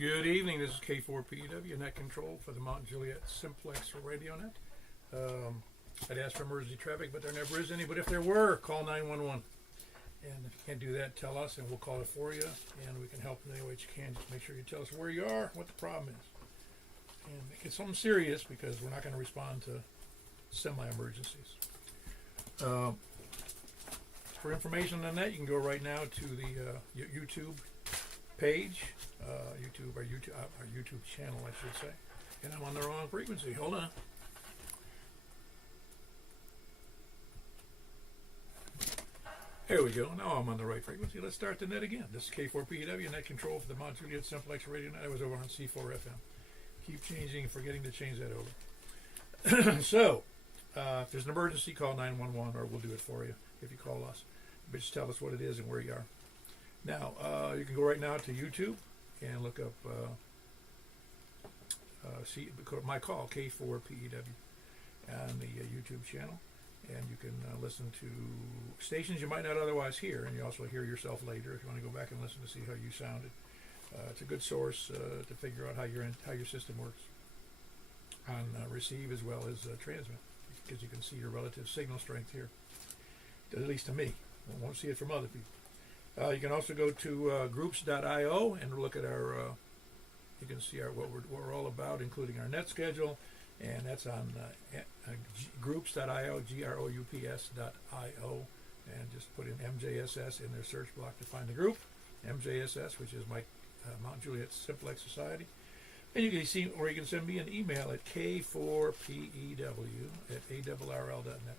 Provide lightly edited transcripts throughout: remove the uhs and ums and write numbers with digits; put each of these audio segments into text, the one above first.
Good evening. This is K4PW, net control for the Mount Juliet Simplex Radio Net. I'd ask for emergency traffic, but there never is any. But if there were, call 911. And if you can't do that, tell us, and we'll call it for you. And we can help in any way you can. Just make sure you tell us where you are, what the problem is. And make it something serious, because we're not going to respond to semi-emergencies. For information on that, you can go right now to the YouTube page, our YouTube channel, I should say. And I'm on the wrong frequency. Hold on. Here we go. Now I'm on the right frequency. Let's start the net again. This is K4PW, net control for the Mount Juliet Simplex Radio Net. I was over on C4FM. Keep changing and forgetting to change that over. So, if there's an emergency, call 911, or we'll do it for you if you call us. But just tell us what it is and where you are. Now, you can go right now to YouTube and look up my call, K4PEW, on the YouTube channel. And you can listen to stations you might not otherwise hear, and you also hear yourself later if you want to go back and listen to see how you sounded. It's a good source to figure out how your system works on receive as well as transmit, because you can see your relative signal strength here, at least to me. I won't see it from other people. You can also go to groups.io and look at our, you can see what we're all about, including our net schedule, and that's on groups.io, groups.io, and just put in MJSS in their search block to find the group, MJSS, which is my Mount Juliet Simplex Society. And you can see, or you can send me an email at k4pew@arrl.net.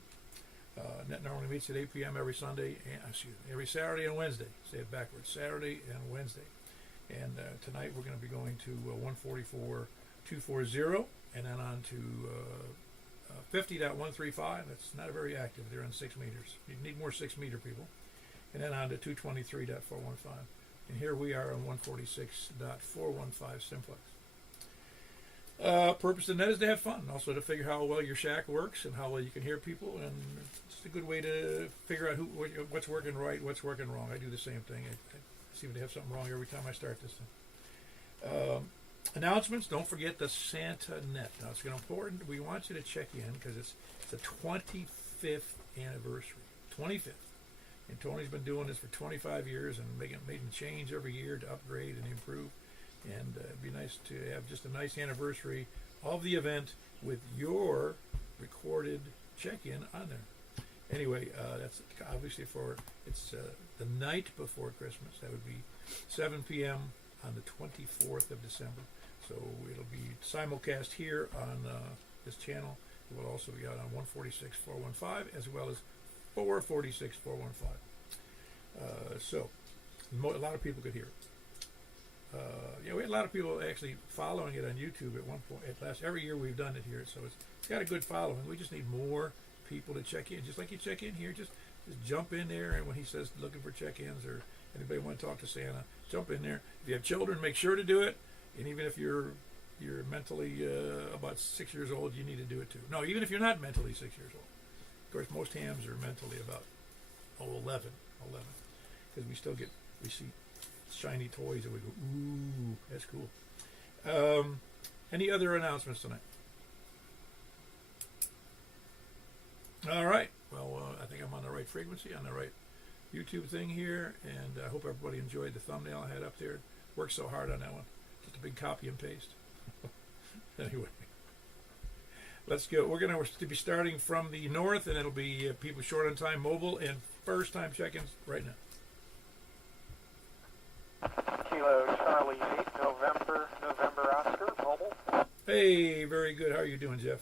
Net normally meets at 8 p.m. every every Saturday and Wednesday. Say it backwards, Saturday and Wednesday. And tonight we're going to be going to 144.240, and then on to 50.135. That's not very active. They're on 6 meters. You need more 6 meter people. And then on to 223.415. And here we are on 146.415 simplex. Purpose of the net is to have fun, also to figure how well your shack works and how well you can hear people, and it's a good way to figure out what's working right, what's working wrong. I do the same thing. I seem to have something wrong every time I start this thing. Announcements, don't forget the Santa net. Now, it's important. We want you to check in because it's the 25th anniversary. 25th. And Tony's been doing this for 25 years and making change every year to upgrade and improve. And it'd be nice to have just a nice anniversary of the event with your recorded check-in on there. Anyway, that's obviously it's the night before Christmas. That would be 7 p.m. on the 24th of December. So it'll be simulcast here on this channel. It will also be out on 146.415 as well as 446.415. So a lot of people could hear it. We had a lot of people actually following it on YouTube at one point. Every year we've done it here, so it's got a good following. We just need more people to check in, just like you check in here. Just jump in there, and when he says looking for check-ins or anybody want to talk to Santa, jump in there. If you have children, make sure to do it. And even if you're mentally about 6 years old, you need to do it too. No, even if you're not mentally 6 years old. Of course, most hams are mentally about 11, because we see shiny toys and we go, ooh, that's cool. Any other announcements tonight? All right. Well, I think I'm on the right frequency, on the right YouTube thing here, and I hope everybody enjoyed the thumbnail I had up there. Worked so hard on that one. Just a big copy and paste. Anyway, let's go. We're going to be starting from the north, and it'll be people short on time, mobile, and first-time check-ins right now. Kilo Charlie 8, November Oscar, mobile. Hey, very good. How are you doing, Jeff?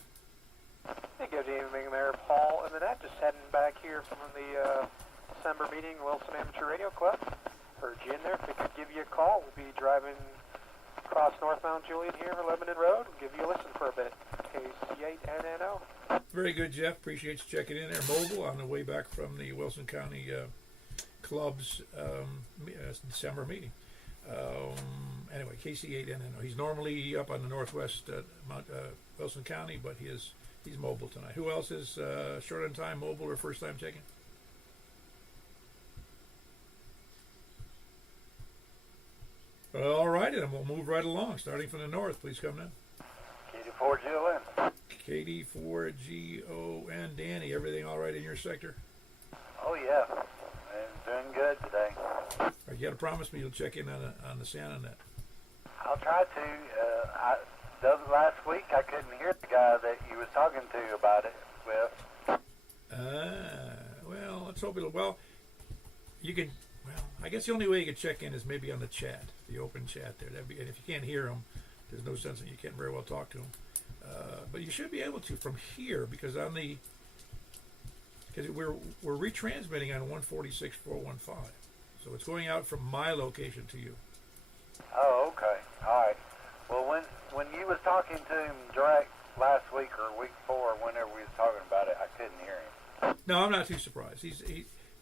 Hey, good evening there, Paul. And then I'm just heading back here from the December meeting, Wilson Amateur Radio Club. Heard you in there. If we could give you a call, we'll be driving across North Mount Juliet here, Lebanon Road. We'll give you a listen for a bit. KC8NNO. Very good, Jeff. Appreciate you checking in there. Mobile on the way back from the Wilson County Club's December meeting. Anyway, KC8NNO. He's normally up on the northwest Wilson County, but he's mobile tonight. Who else is short on time, mobile, or first time checking? All right, and we'll move right along. Starting from the north, please come in. KD4GON. KD4GON. Danny, everything all right in your sector? Oh, yeah. I'm doing good today. All right, you got to promise me you'll check in on the Santa net. I'll try to. Last week I couldn't hear the guy that you was talking to about it with. Well, let's hope it'll. Well, you can. Well, I guess the only way you can check in is maybe on the chat, the open chat there. And if you can't hear them, there's no sense that you can't very well talk to them. But you should be able to from here because we're retransmitting on 146.415, so it's going out from my location to you. Oh, okay. All right. Well, when you was talking to him direct last week or week before, whenever we was talking about it, I couldn't hear him. No, I'm not too surprised. He's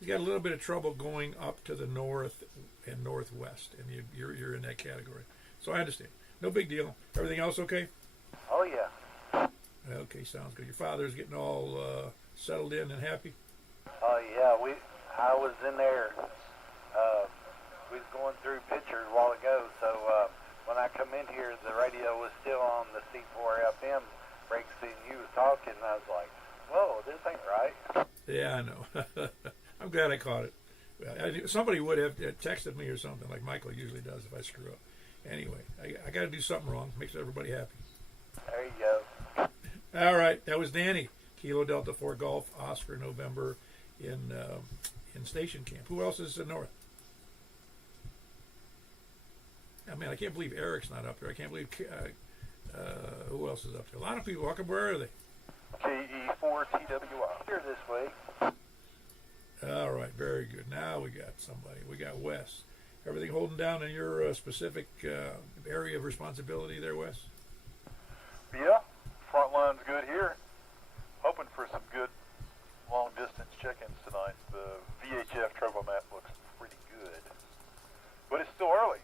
got a little bit of trouble going up to the north and northwest, and you're in that category. So I understand. No big deal. Everything else okay? Oh, yeah. Okay, sounds good. Your father's getting all settled in and happy? Oh, yeah. I was in there. We was going through pictures a while ago, so when I come in here, the radio was still on the C4 FM frequency, and you was talking, and I was like, whoa, this ain't right. Yeah, I know. I'm glad I caught it. Well, somebody would have texted me or something, like Michael usually does if I screw up. Anyway, I got to do something wrong. Makes everybody happy. There you go. All right, that was Danny. Kilo Delta 4 Golf, Oscar, November in Station Camp. Who else is in North? I mean, I can't believe Eric's not up there. I can't believe who else is up there. A lot of people. Welcome. Where are they? KE4TWI. Here this week. All right, very good. Now we got somebody. We got Wes. Everything holding down in your specific area of responsibility there, Wes? Yeah, front line's good here. Hoping for some good long distance check-ins tonight. The VHF turbo map looks pretty good, but it's still early.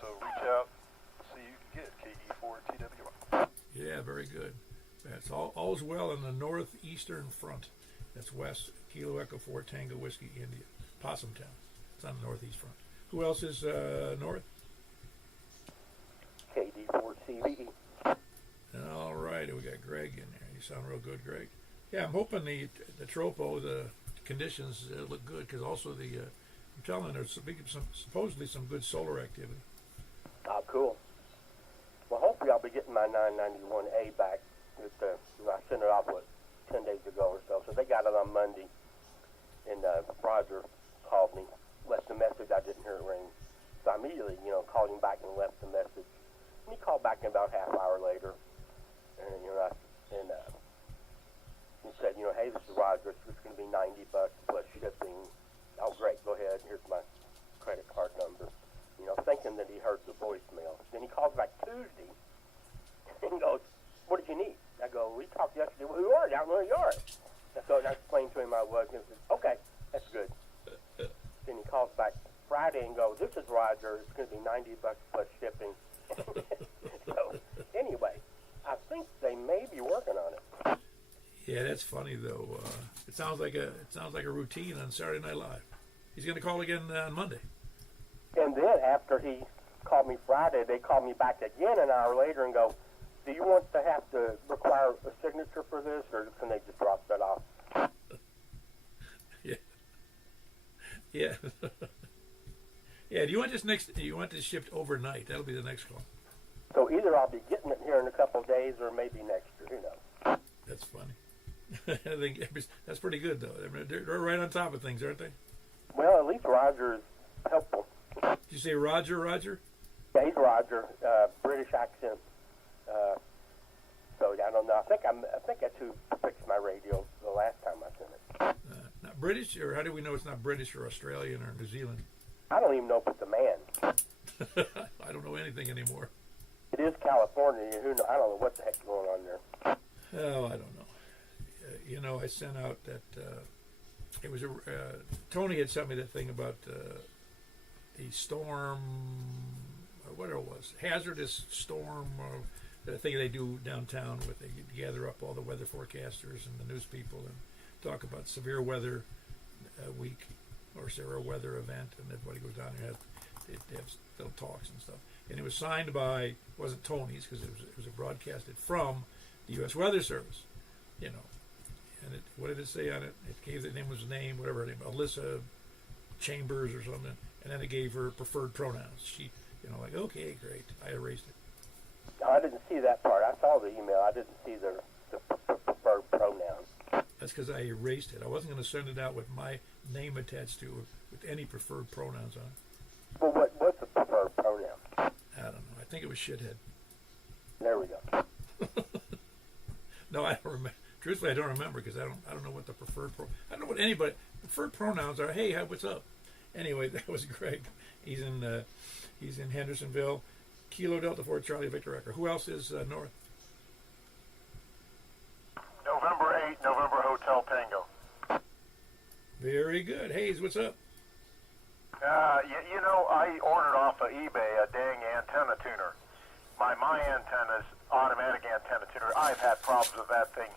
So reach out, see who you can get. KE4TWI. Yeah, very good. That's all's well in the northeastern front. That's West, Kilo Echo 4 Tango Whiskey India, Possum Town. It's on the northeast front. Who else is north? KD4CVE. All right, we got Greg in there. You sound real good, Greg. Yeah, I'm hoping the tropo, the conditions look good because also I'm telling you, there's supposedly some good solar activity. Oh, cool. Well, hopefully I'll be getting my 991A back. I sent it off, 10 days ago or so. So they got it on Monday. And Roger called me, left a message. I didn't hear it ring. So I immediately, called him back and left the message. And he called back in about half hour later. And, he said, hey, this is Roger. It's going to be $90 plus shipping. Oh, great. Go ahead. Here's my credit card number. Thinking that he heard the voicemail. Then he calls back Tuesday and goes, what did you need? I go, we talked yesterday. Well, who are you? I don't know who you are. So I explained to him I was. And he said, okay, that's good. Then he calls back Friday and goes, this is Roger. It's going to be $90 plus shipping. So anyway, I think they may be working on it. Yeah, that's funny though. It sounds like a routine on Saturday Night Live. He's going to call again on Monday. And then after he called me Friday, they called me back again an hour later and go, do you want to have to require a signature for this, or can they just drop that off? Yeah. Yeah. Yeah, do you want this shipped overnight? That'll be the next call. So either I'll be getting it here in a couple of days or maybe next year, That's funny. I think that's pretty good, though. I mean, they're right on top of things, aren't they? Well, at least Roger is helpful. Did you say Roger? Yeah, he's Roger, British accent. So I don't know. I think that's who fixed my radio the last time I sent it. Not British, or how do we know it's not British or Australian or New Zealand? I don't even know if it's a man. I don't know anything anymore. It is California. I don't know what the heck's going on there. Oh, I don't know. I sent out that it was Tony had sent me that thing about the storm, what it was, hazardous storm, the thing they do downtown with they gather up all the weather forecasters and the news people and talk about severe weather week or severe weather event, and everybody goes down there and they have still talks and stuff. And it was signed by, wasn't Tony's, because it was broadcasted from the U.S. Weather Service, you know. And what did it say on it? It gave the name, was name, whatever her name, Alyssa Chambers or something, and then it gave her preferred pronouns. She, you know, like, okay, great. I erased it. No, I didn't see that part. I saw the email. I didn't see the preferred pronoun. That's because I erased it. I wasn't going to send it out with my name attached to it, with any preferred pronouns on it. Well, what's the preferred pronoun? I don't know. I think it was shithead. There we go. No, I don't remember. Truthfully, I don't remember because I don't know what the preferred I don't know what anybody preferred pronouns are. Hey, what's up? Anyway, that was Greg. He's in Hendersonville, Kilo Delta 4 Charlie Victor Echo. Who else is north? November 8, November Hotel Tango. Very good. Hayes, what's up? You know, I ordered off of eBay a dang antenna tuner. My antenna's automatic antenna tuner. I've had problems with that thing.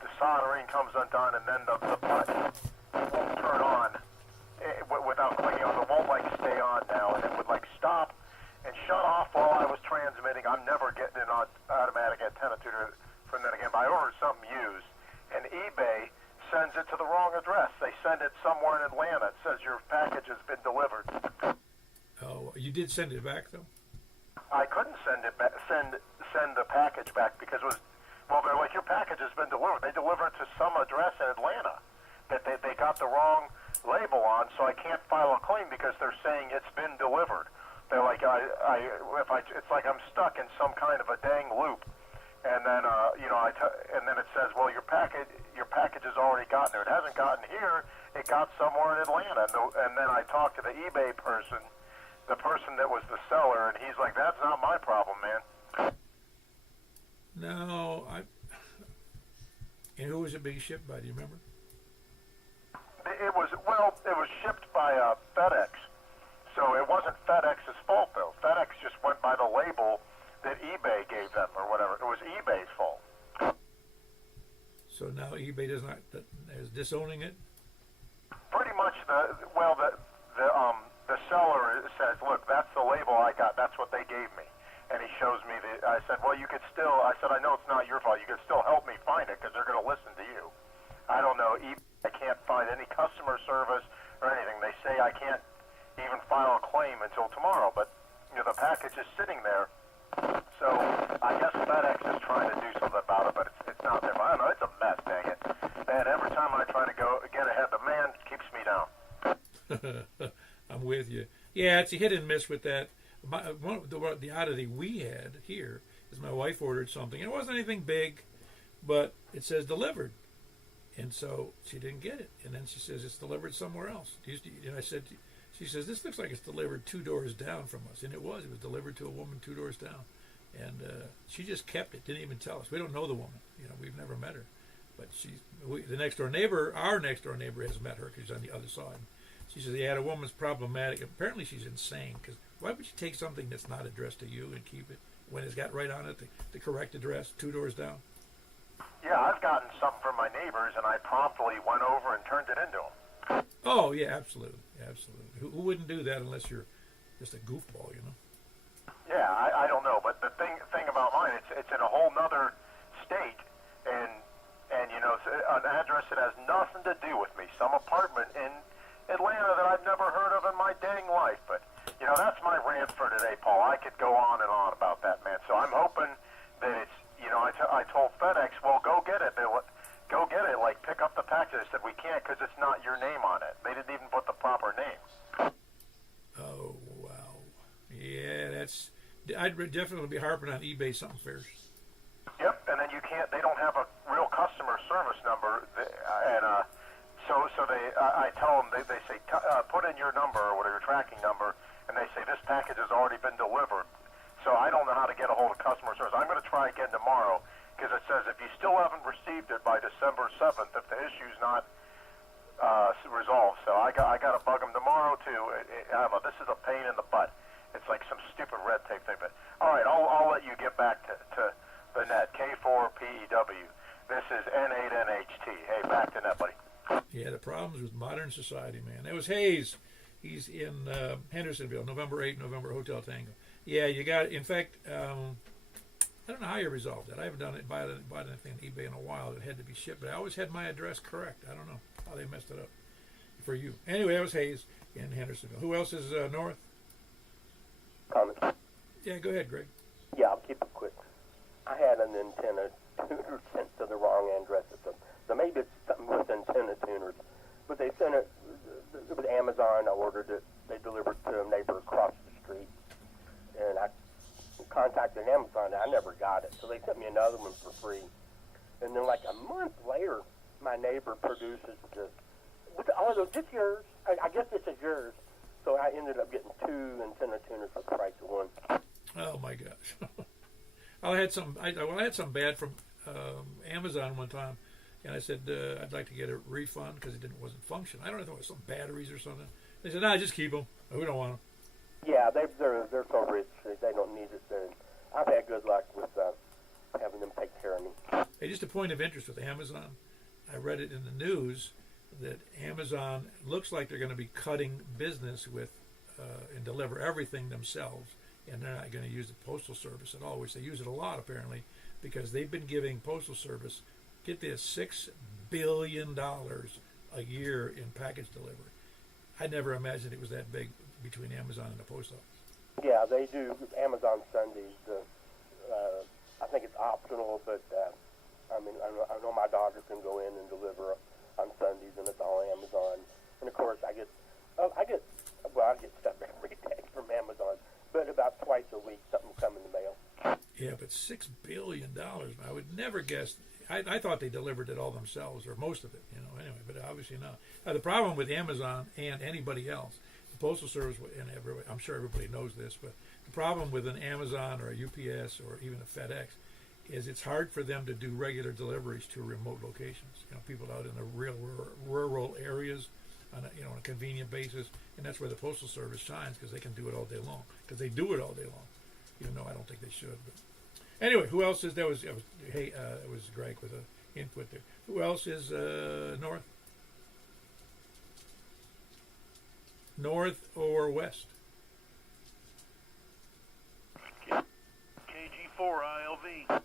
The soldering comes undone, and then the button won't turn on without clicking on. It won't stay on now, and it would stop and shut off while I was transmitting. I'm never getting an automatic antenna tuner from then again. But I ordered something used, and eBay sends it to the wrong address. They send it somewhere in Atlanta. It says your package has been delivered. Oh, you did send it back though? I couldn't send it back, send the package back because it was, well, they're like, your package has been delivered. They delivered it to some address in Atlanta that they got the wrong label on, so I can't file a claim because they're saying it's been delivered. They're like, it's like I'm stuck in some kind of a dang loop. And then, and then it says, well, your package has already gotten there. It hasn't gotten here. It got somewhere in Atlanta. And then I talked to the eBay person, the person that was the seller, and he's like, that's not my problem, man. No, and who was it being shipped by? Do you remember? It was shipped by FedEx. So it wasn't FedEx's fault, though. FedEx just went by the label that eBay gave them or whatever. It was eBay's fault. So now eBay is disowning it? Pretty much the seller says, look, that's the label I got. That's what they gave me. And he shows me I said, well, you could still, I know it's not your fault. You could still help me find it because they're going to listen to you. I don't know. I can't find any customer service or anything. They say I can't even file a claim until tomorrow, but the package is sitting there. So I guess FedEx is trying to do something about it, but it's not there. I don't know. It's a mess, dang it. And every time I try to go get ahead, the man keeps me down. I'm with you. Yeah, it's a hit and miss with that. The oddity we had here is my wife ordered something. It wasn't anything big, but it says delivered. And so she didn't get it. And then she says it's delivered somewhere else. And I said, she says, this looks like it's delivered 2 doors down from us. And it was. It was delivered to a woman 2 doors down. And she just kept it, didn't even tell us. We don't know the woman. We've never met her. But the next door neighbor, our next door neighbor has met her because she's on the other side. She says, yeah, the woman's problematic. Apparently she's insane because why would you take something that's not addressed to you and keep it when it's got right on it the correct address 2 doors down? Yeah, I've gotten something from my neighbors, and I promptly went over and turned it into them. Oh, yeah, absolutely. Absolutely. Who wouldn't do that unless you're just a goofball, Yeah, I don't know, but the thing about mine, it's in a whole nother state, and it's an address that has nothing to do with me, some apartment in Atlanta that I've never heard of in my dang life. But that's my rant for today, Paul. I could go on and on about that, man. So I'm hoping that it's I told FedEx, well, go get it. Go get it. Pick up the package. I said we can't because it's not your name on it. They didn't even put the proper name. Oh wow, yeah, I'd definitely be harping on eBay something fierce. Yep, and then you can't. They don't have a real customer service number, and so I tell them they say put in your number or whatever, your tracking number, and they say this package has already been delivered. So I don't know how to get a hold of customer service. I'm going to try again tomorrow because it says if you still haven't received it by December 7th, if the issue's not resolved. So I got to bug them tomorrow too. I don't know. This is a pain in the butt. It's like some stupid red tape thing. But all right, I'll let you get back to the net. K4PEW. This is N8NHT. Hey, back to net, buddy. Yeah, the problems with modern society, man. That was Hayes. He's in Hendersonville, November 8, November Hotel Tango. Yeah, you got. In fact, I don't know how you resolved that. I haven't bought anything on eBay in a while that had to be shipped, but I always had my address correct. I don't know how they messed it up for you. Anyway, that was Hayes in Hendersonville. Who else is north? Comments? Yeah, go ahead, Greg. Yeah, I'll keep it quick. I had an antenna tuner sent to the wrong address. So maybe it's something with antenna tuners. But they sent it with Amazon. I ordered it. They delivered it to a neighbor across the street. And I contacted Amazon. And I never got it. So they sent me another one for free. And then like a month later, my neighbor produces this. Oh, is this yours? I guess this is yours. So I ended up getting 2 antenna tuners for the price of one. Oh my gosh! I had some bad from Amazon one time, and I said I'd like to get a refund because it wasn't functioning. I don't know if it was some batteries or something. They said, "Nah, just keep them. We don't want them." Yeah, they're so rich they don't need it. I've had good luck with having them take care of me. Hey, just a point of interest with Amazon. I read it in the news that Amazon looks like they're going to be cutting business with and deliver everything themselves, and they're not going to use the postal service at all, which they use it a lot apparently, because they've been giving postal service, get this, $6 billion a year in package delivery. I never imagined it was that big between Amazon and the post office. Yeah, they do Amazon Sundays. I think it's optional, but I know my daughter can go in and deliver on Sundays, and it's all Amazon. And of course, I get stuff every day from Amazon, but about twice a week something will come in the mail. Yeah, but $6 billion, I would never guess. I thought they delivered it all themselves, or most of it, anyway, but obviously not. The problem with Amazon and anybody else, the Postal Service, and I'm sure everybody knows this, but the problem with an Amazon or a UPS or even a FedEx is it's hard for them to do regular deliveries to remote locations. People out in the real rural areas on a convenient basis, and that's where the Postal Service shines because they can do it all day long. Because they do it all day long, even though I don't think they should. But anyway, who else is there? It was Greg with an input there. Who else is north? North or west? KG4 ILV.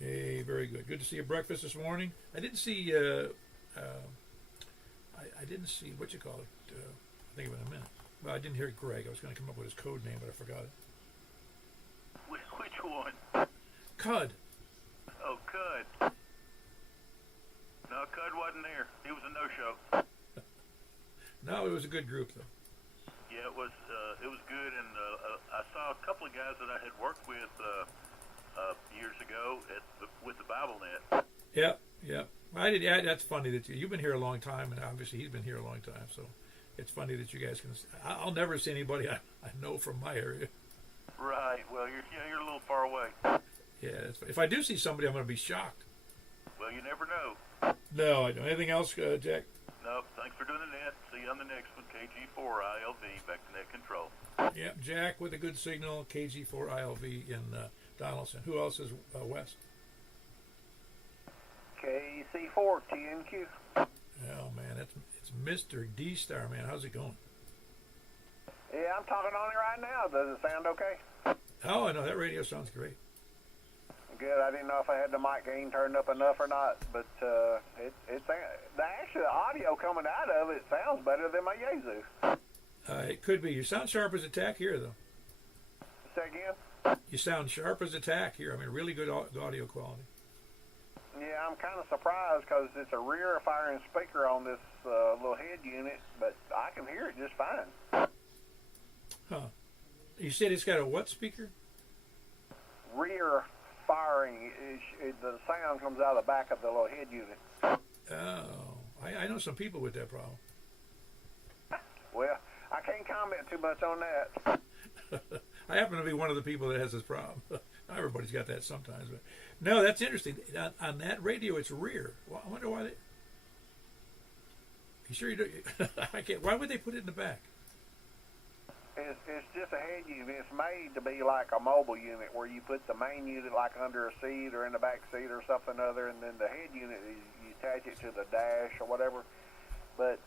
Hey, very good. Good to see you breakfast this morning. I didn't see. I didn't see what you call it. I'll think of it in a minute. Well, I didn't hear Greg. I was going to come up with his code name, but I forgot it. Which one? Cud. Oh, Cud. No, Cud wasn't there. He was a no-show. No, it was a good group though. Yeah, it was good, and I saw a couple of guys that I had worked with years ago with the BibleNet. Yeah. I did. Yeah, that's funny that you've been here a long time, and obviously he's been here a long time. So it's funny that you guys can. I'll never see anybody I know from my area. Right. Well, you're a little far away. Yeah. If I do see somebody, I'm going to be shocked. Well, you never know. No, I don't. Anything else, Jack? No. Thanks for doing the net. See you on the next one. KG4 ILV back to net control. Yeah, Jack with a good signal. KG4 ILV in Donaldson. Who else is west? KC4 TNQ. Oh man, it's Mr. D Star, man. How's it going? Yeah, I'm talking on it right now. Does it sound okay? Oh, I know that radio sounds great. Good. I didn't know if I had the mic gain turned up enough or not, but it's the actual audio coming out of it sounds better than my Yazoo. It could be. You sound sharp as a tack here, though. Say again? You sound sharp as a tack here. I mean, really good audio quality. Yeah, I'm kind of surprised because it's a rear firing speaker on this little head unit, but I can hear it just fine. Huh. You said it's got a what speaker? Rear firing. The sound comes out of the back of the little head unit. Oh, I know some people with that problem. Well, I can't comment too much on that. I happen to be one of the people that has this problem. Everybody's got that sometimes, but no, that's interesting. On that radio, it's rear. Well, I wonder why they. You sure you do? I can't. Why would they put it in the back? It's just a head unit. It's made to be like a mobile unit where you put the main unit like under a seat or in the back seat or something other, and then the head unit you attach it to the dash or whatever. But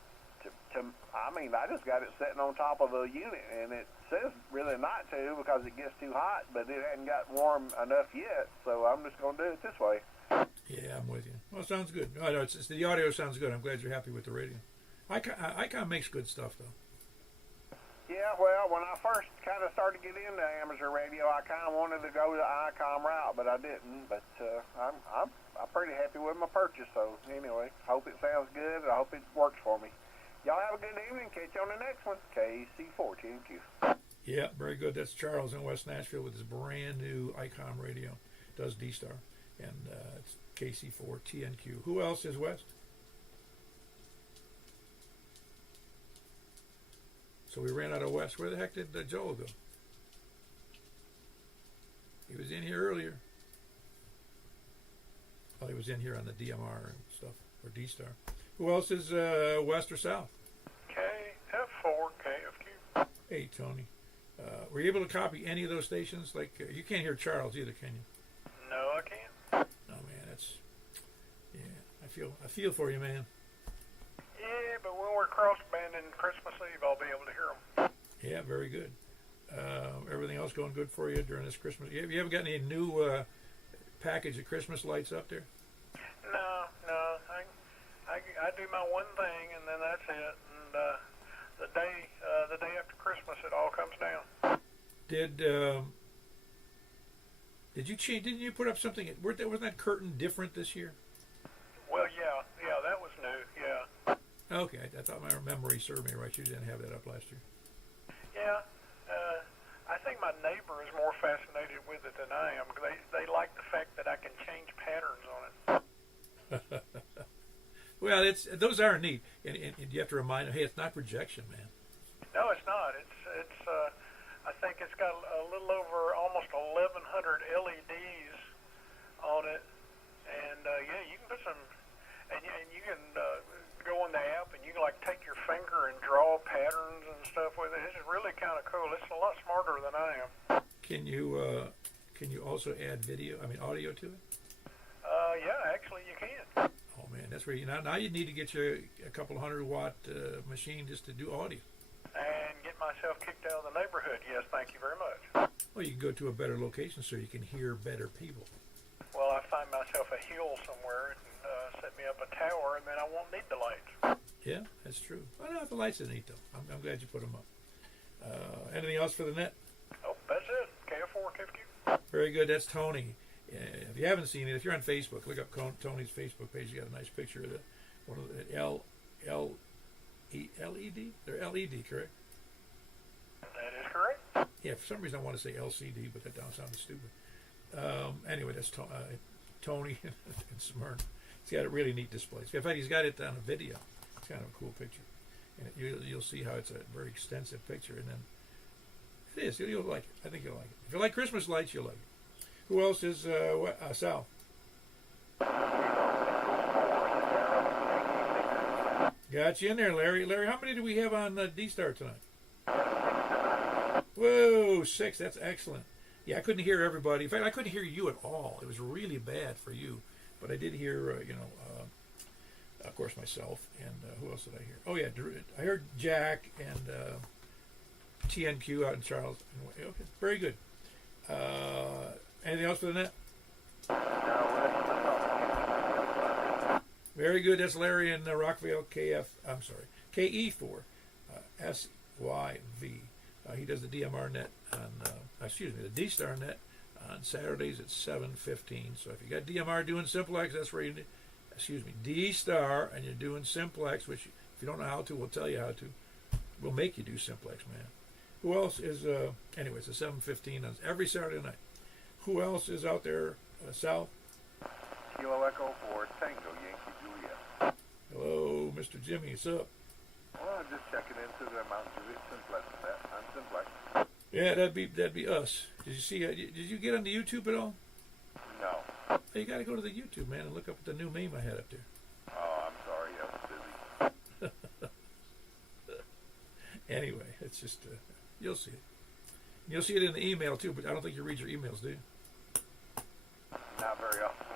to I just got it sitting on top of a unit, and it says really not to because it gets too hot, but it hadn't got warm enough yet, so I'm just going to do it this way. Yeah, I'm with you. Well, it sounds good. No, it's the audio sounds good. I'm glad you're happy with the radio. Icon makes good stuff, though. Yeah, well, when I first kind of started getting into amateur radio, I kind of wanted to go the ICOM route, but I didn't. But I'm pretty happy with my purchase. So anyway, hope it sounds good. I hope it works for me. Y'all have a good evening. Catch you on the next one. KC4TNQ. Yeah, very good. That's Charles in West Nashville with his brand new ICOM radio. Does D-Star. And it's KC4TNQ. Who else is West? So we ran out of West. Where the heck did Joel go? He was in here earlier. Oh, he was in here on the DMR and stuff, or D-Star. Who else is West or South? KF4, KFQ. Hey, Tony. Were you able to copy any of those stations? Like, you can't hear Charles either, can you? No, I can't. No, man, that's... Yeah, I feel for you, man. Yeah, but when we're cross-banding Christmas Eve, I'll be able to hear them. Yeah, very good. Everything else going good for you during this Christmas? You haven't got any new package of Christmas lights up there? No. I do my one thing, and then that's it. And the day after Christmas, it all comes down. Did you change? Didn't you put up something? Wasn't that curtain different this year? Well, yeah, that was new. Yeah. Okay, I thought my memory served me right. You didn't have that up last year. Yeah. I think my neighbor is more fascinated with it than I am. They like the fact that I can change patterns on it. Well, those are neat, and you have to remind them, hey, it's not projection, man. No, it's not. It's I think it's got a little over almost 1,100 LEDs on it, and yeah, you can put some, and you can go on the app and you can like take your finger and draw patterns and stuff with it. It's really kind of cool. It's a lot smarter than I am. Can you also add audio to it? Yeah, actually you can. Oh man, that's where now you need to get you a couple 100-watt machine just to do audio. And get myself kicked out of the neighborhood. Yes, thank you very much. Well, you can go to a better location so you can hear better people. Well, I find myself a hill somewhere and set me up a tower, and then I won't need the lights. Yeah, that's true. Well, no, the lights are neat though. I'm glad you put them up. Anything else for the net? Oh, that's it. KF4, KFQ. Very good. That's Tony. If you haven't seen it, if you're on Facebook, look up Tony's Facebook page. You got a nice picture of one of the LED? They're LED, correct? That is correct. Yeah, for some reason I want to say LCD, but that sounded stupid. Anyway, that's Tony in Smyrna. He's got a really neat display. In fact, he's got it on a video. It's kind of a cool picture. And you'll see how it's a very extensive picture. And then it is. You'll like it. I think you'll like it. If you like Christmas lights, you'll like it. Who else is Sal? Got you in there, Larry. Larry, how many do we have on D-Star tonight? Whoa, 6. That's excellent. Yeah, I couldn't hear everybody. In fact, I couldn't hear you at all. It was really bad for you. But I did hear, of course, myself. And who else did I hear? Oh, yeah, I heard Jack and TNQ out in Charles. Okay, very good. Anything else for the net? Very good. That's Larry in Rockville, KE4 SYV. He does the DMR net the D-Star net on Saturdays at 7:15. So if you got DMR doing Simplex, that's where you need, D-Star, and you're doing Simplex, which if you don't know how to, we'll tell you how to. We'll make you do Simplex, man. Who else is, anyways, it's 7:15 on every Saturday night. Who else is out there, Sal? Kilo Echo for Tango Yankee Juliet. Hello, Mr. Jimmy. What's up? Well, I'm just checking into the Mount Juliet Simplex set. I'm Simplex. Yeah, that'd be us. Did you see? Did you get onto YouTube at all? No. Hey, you got to go to the YouTube, man, and look up the new meme I had up there. Oh, I'm sorry. I was busy. Anyway, it's just you'll see it. You'll see it in the email too, but I don't think you read your emails, do you? Not very often.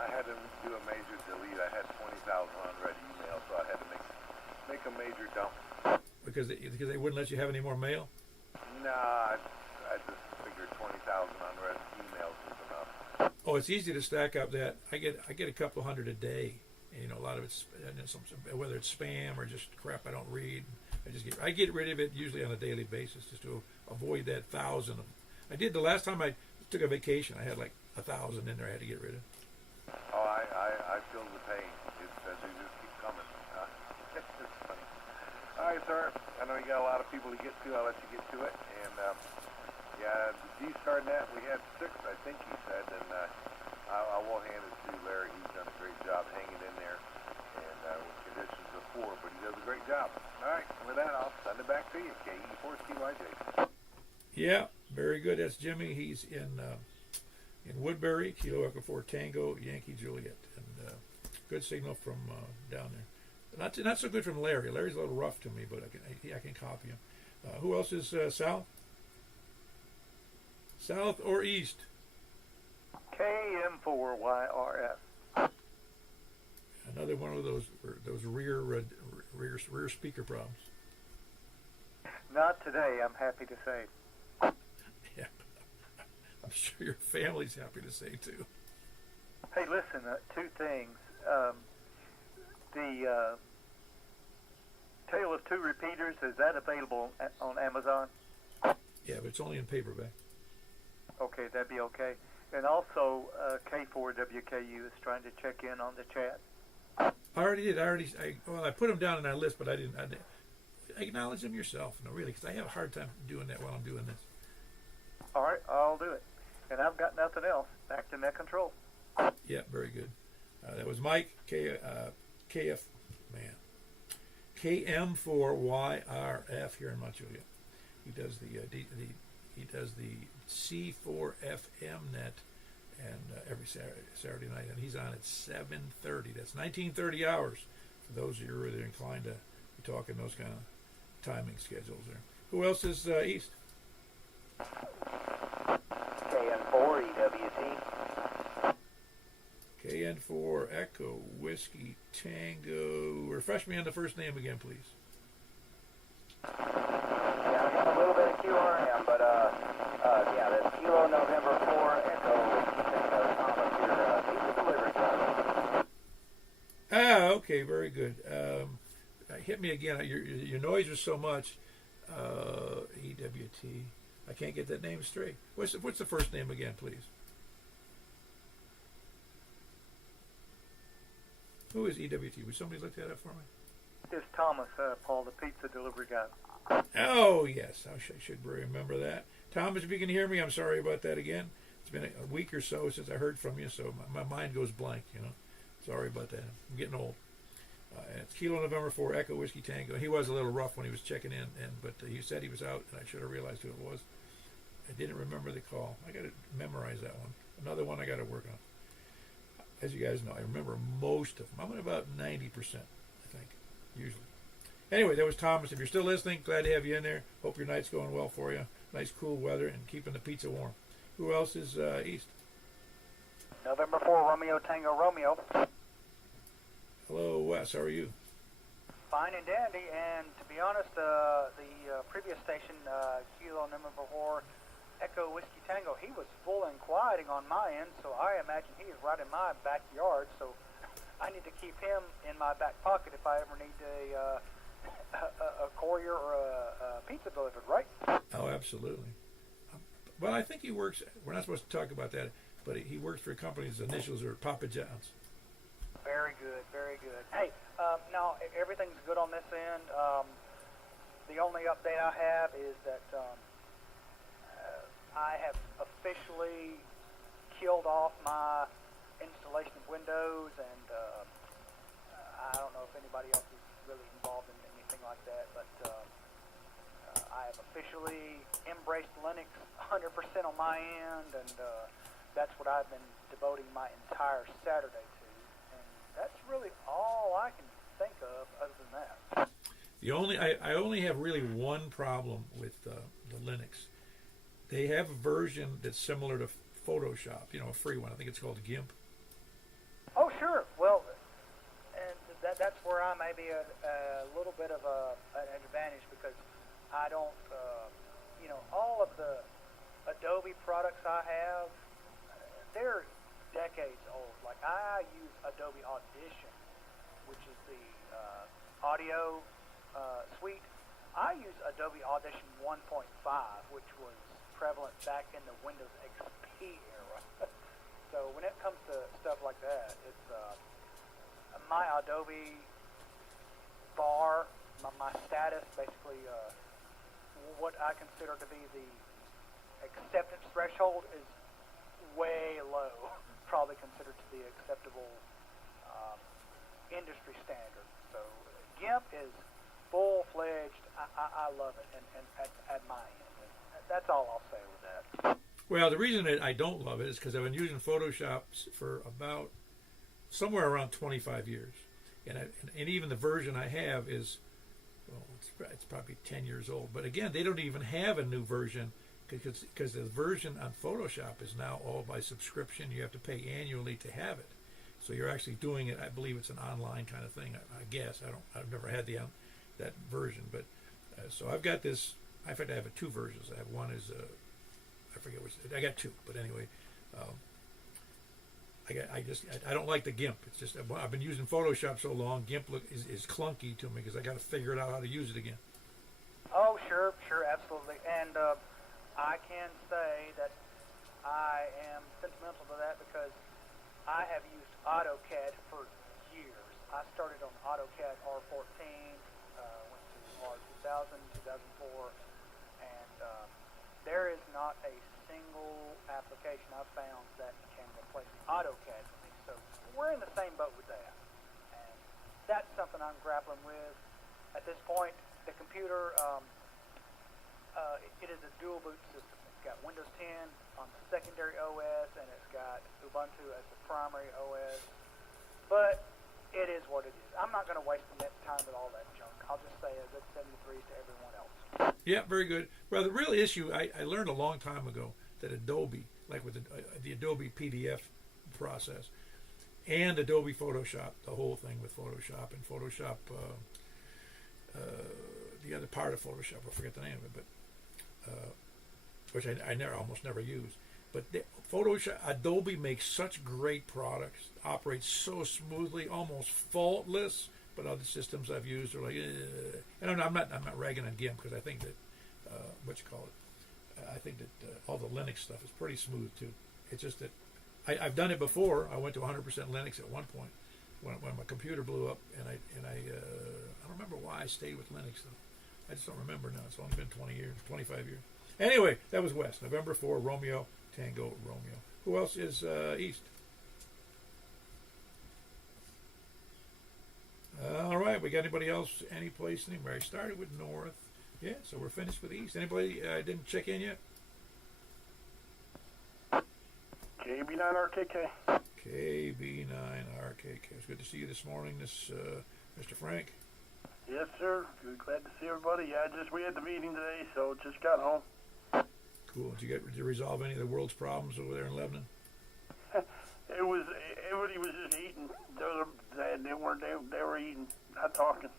I had to do a major delete. I had 20,000 unread emails, so I had to make because they wouldn't let you have any more mail? Nah, I just figured 20,000 unread emails was enough. Oh, it's easy to stack up that. I get a couple hundred a day. You know, a lot of it's whether it's spam or just crap I don't read. I get rid of it usually on a daily basis just to avoid that 1,000. I did the last time I took a vacation. I had like 1,000 in there. I had to get rid of. Oh, I feel the pain. They just keep coming. It's just funny. All right, sir. I know you got a lot of people to get to. I'll let you get to it. And yeah, the G-Star net, we had 6, I think he said, and I will hand it to Larry. He's done a great job hanging in there, and with conditions of 4, but he does a great job. All right, with that, I'll send it back to you, KE4CYJ. Yeah, very good. That's Jimmy. He's in Woodbury, Kilo Echo 4 Tango, Yankee Juliet, and good signal from down there. Not so good from Larry. Larry's a little rough to me, but I can copy him. Who else is south? South or east? KM4YRF. Another one of those rear speaker problems. Not today, I'm happy to say. Yeah, I'm sure your family's happy to say too. Hey, listen, 2 things. The Tale of Two Repeaters, is that available on Amazon? Yeah, but it's only in paperback. Okay, that'd be okay. And also, K4WKU is trying to check in on the chat. I already did. I put them down on our list, but I didn't. Acknowledge them yourself. No, really, because I have a hard time doing that while I'm doing this. All right, I'll do it. And I've got nothing else. Back to net control. Yeah, very good. That was Mike KF KM4YRF here in Mount Juliet. He does the C4FM net, and every Saturday night, and he's on at 7:30. That's 19:30 hours for those of you who are really inclined to be talking those kind of timing schedules there. Who else is east? KN4 EWT. KN4 Echo Whiskey Tango. Refresh me on the first name again, please. Yeah, I got a little bit of QRM, but yeah, that's Kilo November 4 Echo Whiskey Tango Thomas here. Pizza delivery driver. Ah, okay, very good. Hit me again. Your noise was so much. EWT. I can't get that name straight. What's the first name again, please? Who is EWT? Would somebody look that up for me? It's Thomas, Paul, the pizza delivery guy. Oh, yes. I should remember that. Thomas, if you can hear me, I'm sorry about that again. It's been a week or so since I heard from you, so my mind goes blank, you know. Sorry about that. I'm getting old. It's Kilo November 4 Echo Whiskey Tango. He was a little rough when he was checking in, but he said he was out, and I should have realized who it was. I didn't remember the call. I got to memorize that one. Another one I got to work on. As you guys know, I remember most of them. I'm at about 90%, I think, usually. Anyway, that was Thomas. If you're still listening, glad to have you in there. Hope your night's going well for you. Nice cool weather and keeping the pizza warm. Who else is east? November 4 Romeo Tango Romeo. Hello, Wes. How are you? Fine and dandy, and to be honest, the previous station, Kilo November 4 Echo Whiskey Tango, he was full and quieting on my end, so I imagine he is right in my backyard, so I need to keep him in my back pocket if I ever need a courier or a pizza delivered, right? Oh, absolutely. Well, I think he works, we're not supposed to talk about that, but he works for a company whose initials are Papa John's. Very good, very good. Hey, now everything's good on this end. The only update I have is that I have officially killed off my installation of Windows, and I don't know if anybody else is really involved in anything like that, but I have officially embraced Linux 100% on my end, and that's what I've been devoting my entire Saturday to. And that's really all I can think of other than that. I only have really one problem with the Linux. They have a version that's similar to Photoshop, a free one. I think it's called GIMP. Oh, sure. Well, and that's where I may be a little bit of an advantage, because Adobe products I have, they're decades old. Like I use Adobe Audition, which is the audio suite. I use Adobe Audition 1.5, which was prevalent back in the Windows XP era. So when it comes to stuff like that, it's my Adobe bar, my status, basically what I consider to be the acceptance threshold is way low, probably considered to be acceptable industry standard. So GIMP is full-fledged. I love it, and at my end. And that's all I'll say with that. Well, the reason that I don't love it is because I've been using Photoshop for about somewhere around 25 years, and even the version I have is, well, it's probably 10 years old. But again, they don't even have a new version because the version on Photoshop is now all by subscription. You have to pay annually to have it. So you're actually doing it. I believe it's an online kind of thing. I guess I've never had that version, but so I've got this. In fact, I have two versions. I have one is I forget which. I got two, but anyway, I don't like the GIMP. It's just I've been using Photoshop so long. GIMP is clunky to me because I got to figure it out how to use it again. Oh, sure, absolutely. And I can say that I am sentimental to that because I have used AutoCAD for years. I started on AutoCAD R14, went to R2000, 2004, and there is not a single application I've found that can replace AutoCAD for me. So we're in the same boat with that. And that's something I'm grappling with. At this point, the computer, it is a dual boot system. It's got Windows 10 on the secondary OS, and it's got Ubuntu as the primary OS. But it is what it is. I'm not going to waste the next time with all that junk. I'll just say a good 73s to everyone else. Yeah, very good. Well, the real issue, I learned a long time ago that Adobe, like with the Adobe PDF process, and Adobe Photoshop, the whole thing with Photoshop, and Photoshop, the other part of Photoshop, I forget the name of it, but which I almost never use. But Photoshop, Adobe makes such great products, operates so smoothly, almost faultless. But other systems I've used are like, and I'm not ragging on GIMP because I think that I think that all the Linux stuff is pretty smooth too. It's just that I've done it before. I went to 100% Linux at one point when my computer blew up, and I don't remember why I stayed with Linux though. I just don't remember now. It's only been 20 years, 25 years. Anyway, that was West. November 4, Romeo, Tango, Romeo. Who else is East? All right, we got anybody else? Any place anywhere? I started with North. Yeah, so we're finished with East. Anybody didn't check in yet? KB9RKK. KB9RKK. It's good to see you this morning, Mr. Frank. Yes, sir. Glad to see everybody. Yeah, we had the meeting today, so just got home. Cool. Did you resolve any of the world's problems over there in Lebanon? Everybody was just eating. They were eating, not talking.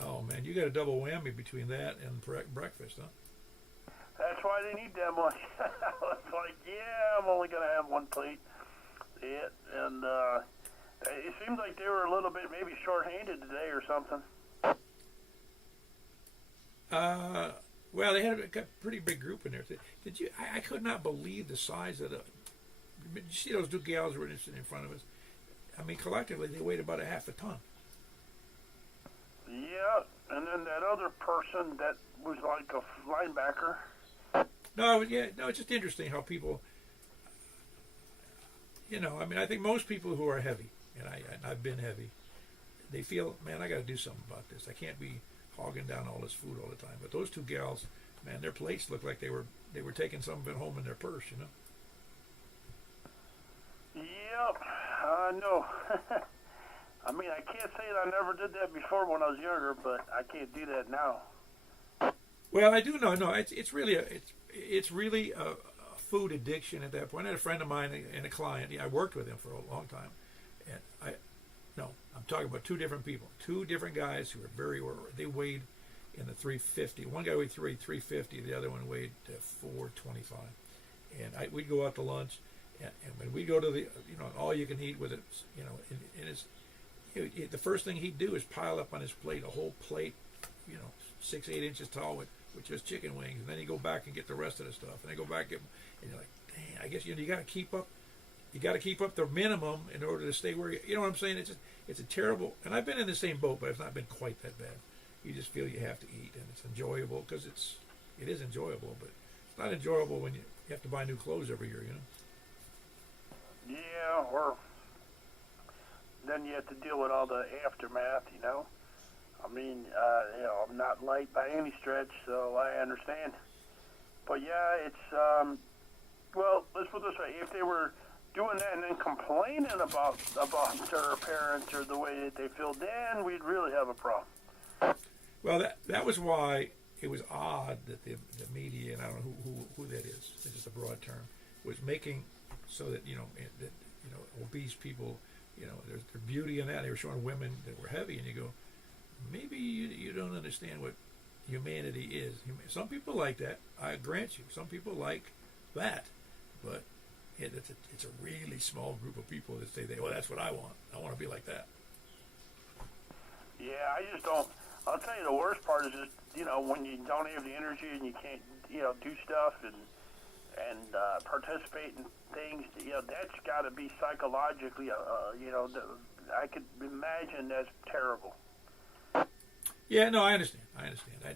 Oh man, you got a double whammy between that and breakfast, huh? That's why they need that much. I was like, yeah, I'm only gonna have one plate. Yeah, and it seemed like they were a little bit maybe short-handed today or something. Well, they had a pretty big group in there. Did you? I could not believe the size of the. Did you see those two gals who were sitting in front of us? I mean, collectively, they weighed about a half a ton. Yeah, and then that other person that was like a linebacker. No, it's just interesting how people. I mean, I think most people who are heavy, and I've been heavy, they feel, man, I got to do something about this. I can't be hogging down all this food all the time. But those two gals, man, their plates looked like they were taking some of it home in their purse, Yep, I know. I mean, I can't say that I never did that before when I was younger, but I can't do that now. Well, I do know. No, it's really a food addiction at that point. I had a friend of mine and a client. I worked with him for a long time, and I'm talking about two different people, two different guys who were they weighed in the 350. One guy weighed 350, the other one weighed 425, and we'd go out to lunch, and when we go to the, all you can eat with it, and it's, the first thing he'd do is pile up on his plate a whole plate, 6-8 inches tall with just chicken wings, and then he'd go back and get the rest of the stuff, and they go back and get, and you're like, dang, I guess you got to keep up. You got to keep up the minimum in order to stay where you know what I'm saying. It's a terrible, and I've been in the same boat, but it's not been quite that bad. You just feel you have to eat, and it's enjoyable because it is enjoyable, but it's not enjoyable when you have to buy new clothes every year. Yeah, or then you have to deal with all the aftermath. I mean, I'm not light by any stretch, so I understand. But yeah, it's well, let's put it this way: if they were doing that and then complaining about their parents or the way that they feel, then we'd really have a problem. Well, that was why it was odd that the media, and I don't know who that is, it's just a broad term, was making so that obese people, there's beauty in that. They were showing women that were heavy, and you go, maybe you don't understand what humanity is. Some people like that. I grant you. Some people like that, but it's a really small group of people that say, well, that's what I want. I want to be like that. Yeah, I just don't. I'll tell you, the worst part is just, when you don't have the energy and you can't, do stuff and participate in things, that's got to be psychologically, I could imagine that's terrible. Yeah, no, I understand.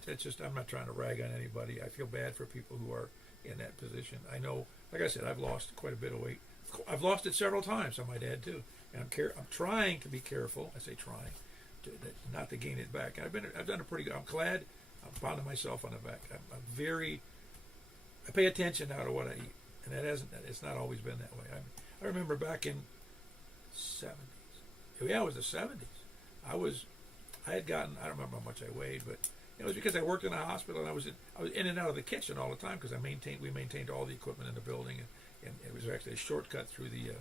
It's just, I'm not trying to rag on anybody. I feel bad for people who are in that position. I know, like I said, I've lost quite a bit of weight. I've lost it several times, I might add, too. And I'm trying to be careful. I say trying. Not to gain it back. And I've done a pretty good. I'm glad. I'm pounding myself on the back. I pay attention now to what I eat, and it's not always been that way. I remember back in '70s. Yeah, it was the '70s. I had gotten. I don't remember how much I weighed, but it was because I worked in a hospital, and I was in and out of the kitchen all the time because we maintained all the equipment in the building, and it was actually a shortcut through the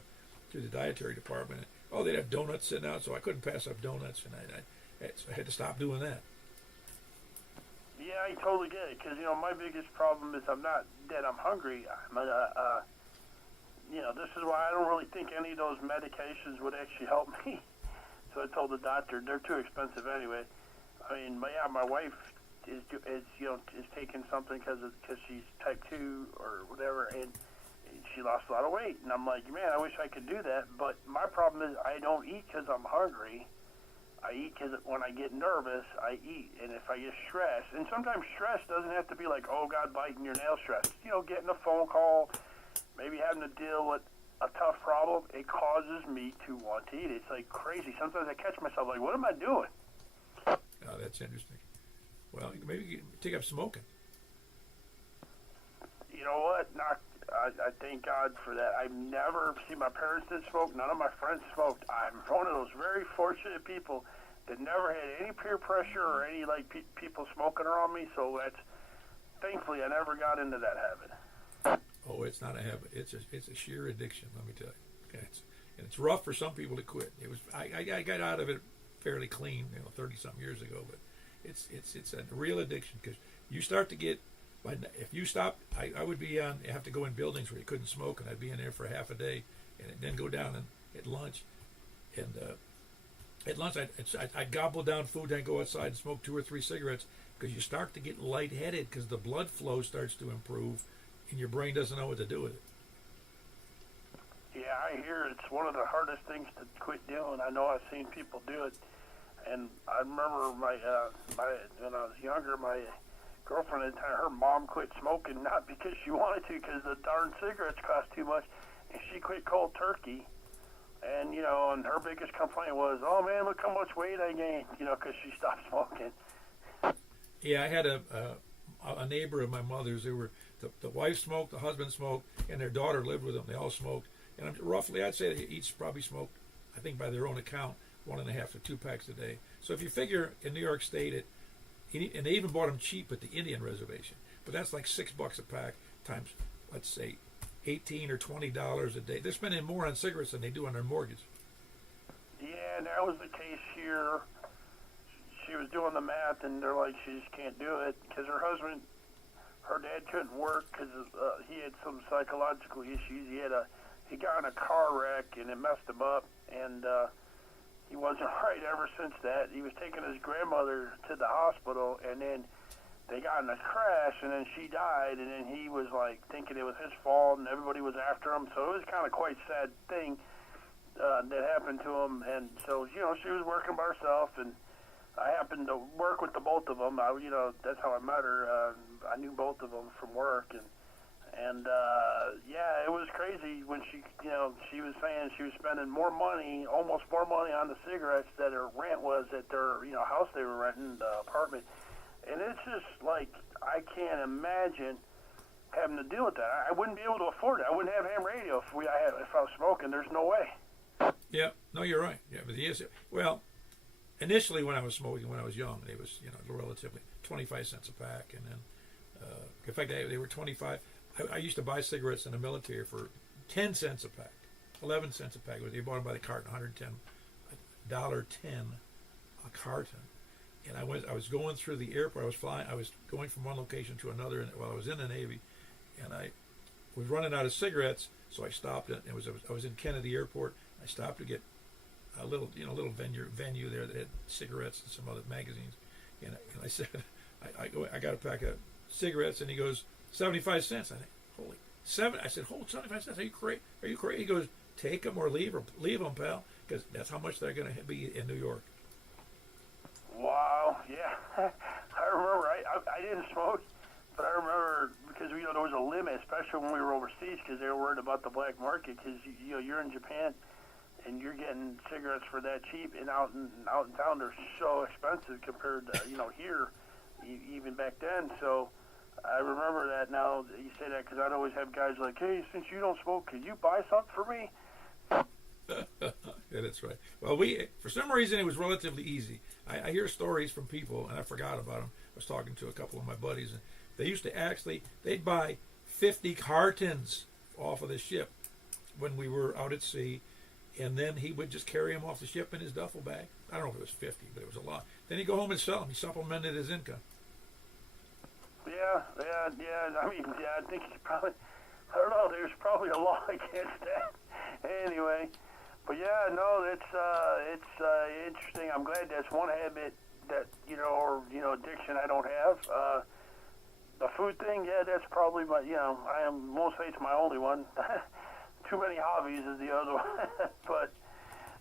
dietary department. They'd have donuts sitting out, so I couldn't pass up donuts, and I had to stop doing that. Yeah, I totally get it, because, my biggest problem is I'm not that I'm hungry. This is why I don't really think any of those medications would actually help me. So I told the doctor, they're too expensive anyway. I mean, my wife is taking something because she's type 2 or whatever, and she lost a lot of weight, and I'm like, man, I wish I could do that, but my problem is I don't eat because I'm hungry. I eat because when I get nervous, I eat, and if I get stressed, and sometimes stress doesn't have to be like, oh, God, biting your nail stress. Getting a phone call, maybe having to deal with a tough problem, it causes me to want to eat. It's like crazy. Sometimes I catch myself like, what am I doing? Oh, that's interesting. Well, maybe you take up smoking. You know what? I thank God for that. I've never seen my parents did smoke. None of my friends smoked. I'm one of those very fortunate people that never had any peer pressure or any people smoking around me. So thankfully I never got into that habit. Oh, it's not a habit. It's a sheer addiction. Let me tell you. Okay, it's rough for some people to quit. I got out of it fairly clean, 30-something years ago. But it's a real addiction because you start to get. If you stopped, I would be on. You have to go in buildings where you couldn't smoke, and I'd be in there for half a day, and then go down and at lunch, and at lunch I'd gobble down food, and go outside and smoke 2 or 3 cigarettes because you start to get lightheaded because the blood flow starts to improve, and your brain doesn't know what to do with it. Yeah, I hear it's one of the hardest things to quit doing. I know I've seen people do it, and I remember when I was younger, my girlfriend at the time, her mom quit smoking, not because she wanted to, because the darn cigarettes cost too much, and she quit cold turkey. And, and her biggest complaint was, oh, man, look how much weight I gained, because she stopped smoking. Yeah, I had a neighbor of my mother's. They were the wife smoked, the husband smoked, and their daughter lived with them. They all smoked. And roughly, I'd say they each probably smoked, I think by their own account, 1.5 to 2 packs a day. So if you figure in New York State, and they even bought them cheap at the Indian reservation. But that's like $6 a pack times, let's say, $18 or $20 a day. They're spending more on cigarettes than they do on their mortgage. Yeah, and that was the case here. She was doing the math, and they're like, she just can't do it because her her dad couldn't work because he had some psychological issues. He got in a car wreck and it messed him up, and he wasn't right ever since that. He was taking his grandmother to the hospital, and then they got in a crash, and then she died, and then he was like thinking it was his fault, and everybody was after him. So it was kind of quite a sad thing that happened to him. And so, you know, she was working by herself, and I happened to work with the both of them. You know, that's how I met her. I knew both of them from work, and yeah, it was crazy when she, you know, she was saying she was spending more money, almost more money on the cigarettes that her rent was at their, you know, house they were renting, the apartment. And it's just like, I can't imagine having to deal with that. I wouldn't be able to afford it. I wouldn't have ham radio if I was smoking. There's no way. Yeah, no, you're right. Yeah, but yes, well, initially when I was smoking, when I was young, it was, you know, relatively 25 cents a pack, and then, in fact, they were 25. I used to buy cigarettes in the military for 10 cents a pack, 11 cents a pack. They bought them by the carton, $110 a carton. And I was going through the airport. I was going from one location to another while I was in the Navy, and I was running out of cigarettes. So I stopped. I was in Kennedy Airport. I stopped to get a little venue there that had cigarettes and some other magazines. And I said, I got a pack of cigarettes, and he goes, 75 cents. I think, holy, I said, hold 75 cents. Are you crazy? He goes, take them or leave them, pal, because that's how much they're going to be in New York. Wow, yeah. I remember, I didn't smoke, but I remember, because, you know, there was a limit, especially when we were overseas, because they were worried about the black market, because, you know, you're in Japan, and you're getting cigarettes for that cheap, and out in town they're so expensive compared to, you know, here, even back then. So I remember that now that you say that, because I'd always have guys like, hey, since you don't smoke, can you buy something for me? Yeah, that's right. Well, for some reason, it was relatively easy. I hear stories from people, and I forgot about them. I was talking to a couple of my buddies, and they used to they'd buy 50 cartons off of the ship when we were out at sea, and then he would just carry them off the ship in his duffel bag. I don't know if it was 50, but it was a lot. Then he'd go home and sell them. He supplemented his income. Yeah. I mean, yeah, I think I don't know, there's probably a law against that. Anyway, but yeah, no, it's interesting. I'm glad that's one habit that, you know, or, you know, addiction I don't have. The food thing, yeah, that's probably my, you know, mostly it's my only one. Too many hobbies is the other one. But,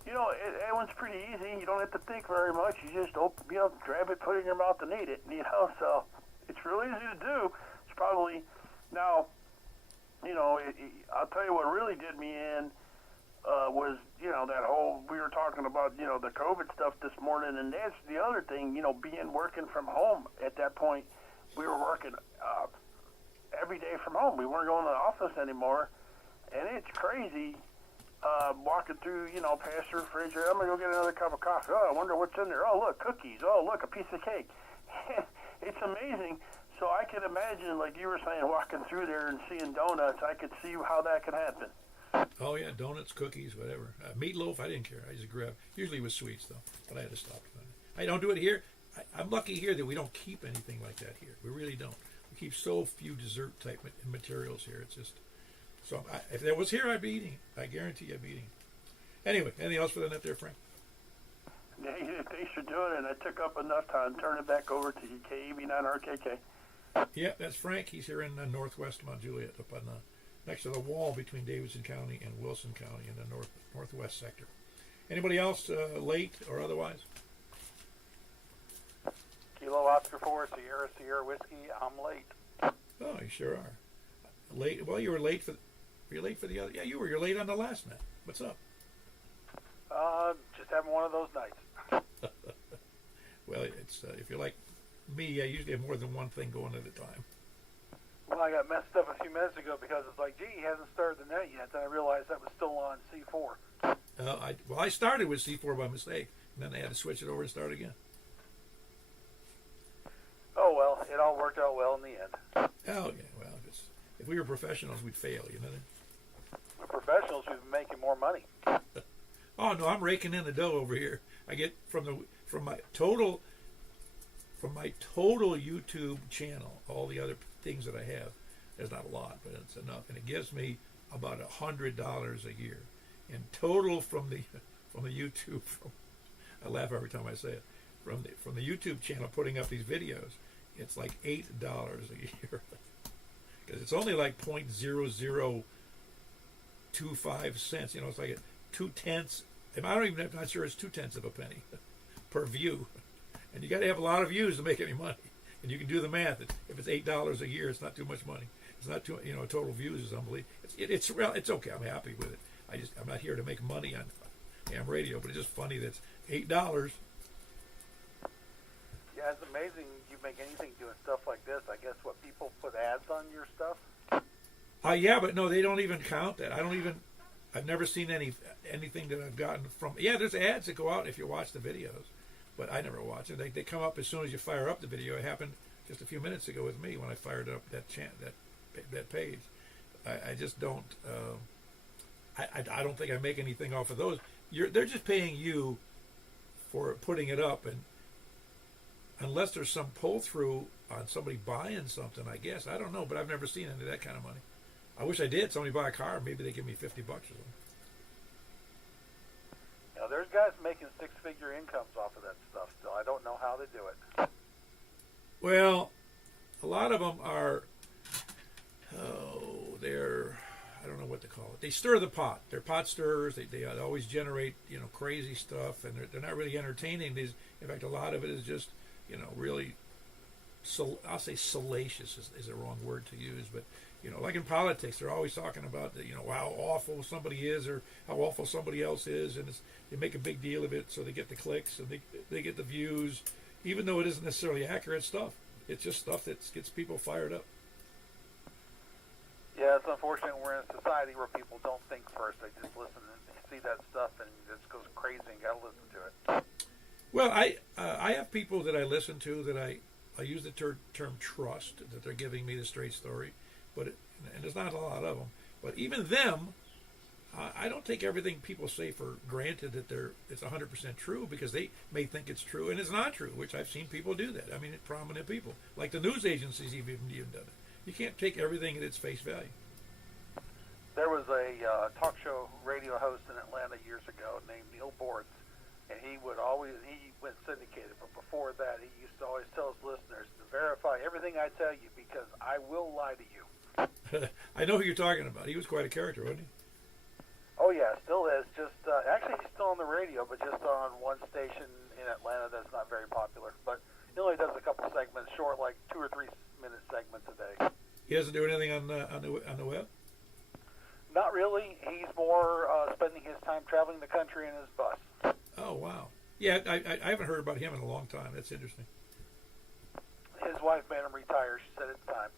you know, that one's pretty easy. You don't have to think very much. You just grab it, put it in your mouth, and eat it. You know, so it's real easy to do. It's probably now, you know, I'll tell you what really did me in was, you know, that whole, we were talking about, you know, the COVID stuff this morning, and that's the other thing, you know, working from home at that point. We were working every day from home. We weren't going to the office anymore, and it's crazy walking through, you know, past the refrigerator. I'm going to go get another cup of coffee. Oh, I wonder what's in there. Oh, look, cookies. Oh, look, a piece of cake. It's amazing. So I can imagine, like you were saying, walking through there and seeing donuts. I could see how that could happen. Oh, yeah, donuts, cookies, whatever. Meatloaf, I didn't care. I just grabbed. Usually it was sweets, though, but I had to stop doing it. I don't do it here. I'm lucky here that we don't keep anything like that here. We really don't. We keep so few dessert-type materials here. It's just... So if that was here, I'd be eating it. I guarantee I'd be eating it. Anyway, anything else for the net there, Frank? Yeah, thanks for doing it. I took up enough time. Turn it back over to you, KEB9RKK. Yeah, that's Frank. He's here in northwest Mount Juliet, up on next to the wall between Davidson County and Wilson County in the northwest sector. Anybody else late or otherwise? Kilo Oscar 4, Sierra Whiskey. I'm late. Oh, you sure are. Late. Well, you were late for. Were you late for the other? Yeah, you were. You're late on the last net. What's up? Just having one of those nights. Well, it's if you're like me, I usually have more than one thing going at a time. Well, I got messed up a few minutes ago because it's like, gee, he hasn't started the net yet. Then I realized that was still on C4. I started with C4 by mistake, and then I had to switch it over and start again. Oh, well, it all worked out well in the end. Oh, yeah, well, if we were professionals, we'd fail, you know that? We're professionals, we've been making more money. Oh, no, I'm raking in the dough over here. I get from my total from my total YouTube channel, all the other things that I have, there's not a lot, but it's enough, and it gives me about $100 a year in total from the YouTube. I laugh every time I say it. From the YouTube channel putting up these videos, it's like $8 a year, because it's only like 0.0025 cents. You know, it's like 2/10. I'm not sure it's 2/10 of a penny per view, and you got to have a lot of views to make any money. And you can do the math. If it's $8 a year, it's not too much money. It's not too, total views is unbelievable. It's okay. I'm happy with it. I'm not here to make money on ham radio, but it's just funny that it's $8. Yeah, it's amazing you make anything doing stuff like this. I guess what people put ads on your stuff. Yeah, but no, they don't even count that. I've never seen anything that I've gotten from. Yeah, there's ads that go out if you watch the videos, but I never watch it. They come up as soon as you fire up the video. It happened just a few minutes ago with me when I fired up that page. I just don't. I don't think I make anything off of those. They're just paying you for putting it up, and unless there's some pull through on somebody buying something, I guess I don't know. But I've never seen any of that kind of money. I wish I did. Somebody buy a car, maybe they give me $50 or something. Now, there's guys making six-figure incomes off of that stuff still. I don't know how they do it. Well, a lot of them are, I don't know what to call it. They stir the pot. They're pot stirrers. They always generate, crazy stuff, and they're not really entertaining. In fact, a lot of it is just, really, I'll say salacious is the wrong word to use, but, like in politics, they're always talking about, how awful somebody is or how awful somebody else is, and they make a big deal of it so they get the clicks and they get the views, even though it isn't necessarily accurate stuff. It's just stuff that gets people fired up. Yeah, it's unfortunate we're in a society where people don't think first. They just listen and see that stuff and it just goes crazy and got to listen to it. Well, I have people that I listen to that I use the term trust, that they're giving me the straight story, and there's not a lot of them. But even them, I don't take everything people say for granted that it's 100% true, because they may think it's true and it's not true, which I've seen people do that. I mean, prominent people, like the news agencies even done it. You can't take everything at its face value. There was a talk show radio host in Atlanta years ago named Neil Bortz, and he went syndicated, but before that he used to always tell his listeners to verify everything I tell you because I will lie to you. I know who you're talking about. He was quite a character, wasn't he? Oh yeah, still is. Just actually he's still on the radio, but just on one station in Atlanta that's not very popular. But he only does a couple segments, short, like 2 or 3 minute segments a day. He doesn't do anything on the web? Not really. He's more spending his time traveling the country in his bus. Oh, wow. Yeah, I haven't heard about him in a long time. That's interesting. His wife made him retire. She said it's time.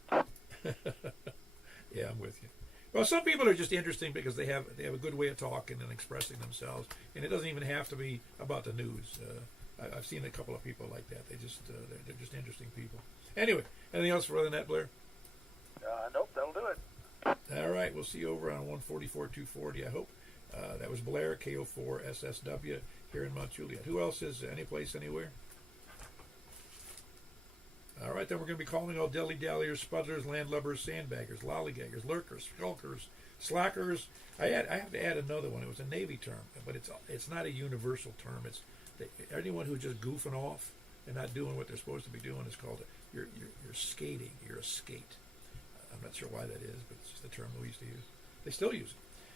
Yeah, I'm with you. Well, some people are just interesting because they have a good way of talking and expressing themselves, and it doesn't even have to be about the news. I've seen a couple of people like that. They're just interesting people. Anyway, anything else for that, Blair? Nope, that'll do it. All right, we'll see you over on 144-240, I hope. That was Blair, KO4SSW, here in Mount Juliet. Who else is any place, anywhere? All right, then we're going to be calling all dilly-dalliers, spuddlers, landlubbers, sandbaggers, lollygaggers, lurkers, skulkers, slackers. I have to add another one. It was a Navy term, but it's not a universal term. It's anyone who's just goofing off and not doing what they're supposed to be doing is called you're skating. You're a skate. I'm not sure why that is, but it's just the term we used to use. They still use